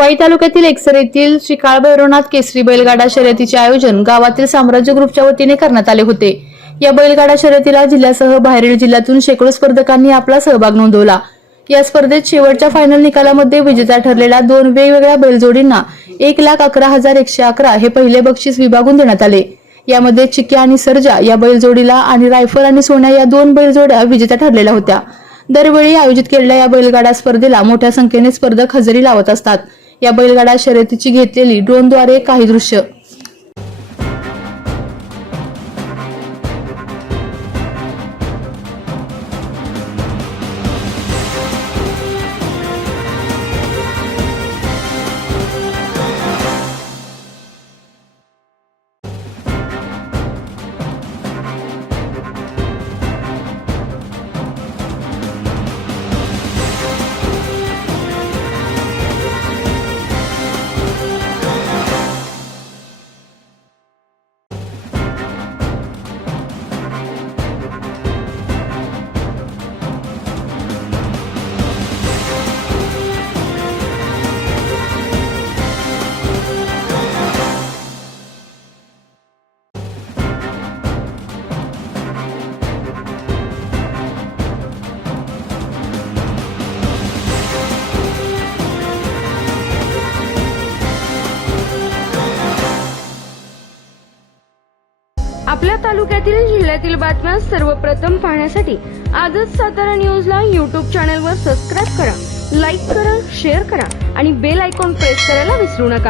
वाई तालुक्यातील एकसर येथील श्री काळभैरवनाथ केसरी बैलगाडा शर्यतीचे आयोजन गावातील साम्राज्य ग्रुपच्या वतीने करण्यात आले होते। या बैलगाडा शर्यतीला जिल्ह्यासह बाहेरील जिल्ह्यातून शेकडो स्पर्धकांनी आपला सहभाग नोंदवला। या स्पर्धेत शेवटच्या फायनल निकालामध्ये विजेता ठरलेल्या दोन वेगवेगळ्या बैलजोडींना 1,11,111 हे पहिले बक्षीस विभागून देण्यात आले। यामध्ये चिक्या आणि सर्जा या बैलजोडीला आणि रायफल आणि सोन्या या दोन बैलजोड्या विजेत्या ठरलेल्या होत्या। दरवेळी आयोजित केलेल्या या बैलगाडा स्पर्धेला मोठ्या संख्येने स्पर्धक हजेरी लावत असतात। या बैलगाडा शर्यतीची घेतलेली ड्रोनद्वारे काही दृश्य। आपल्या तालुक्यातील जिल्ह्यातील बातम्या सर्वप्रथम पाहण्यासाठी आजच सातारा न्यूजला YouTube चॅनलवर सबस्क्राइब करा, लाईक करा, शेअर करा आणि बेल आयकॉन प्रेस करायला विसरू नका।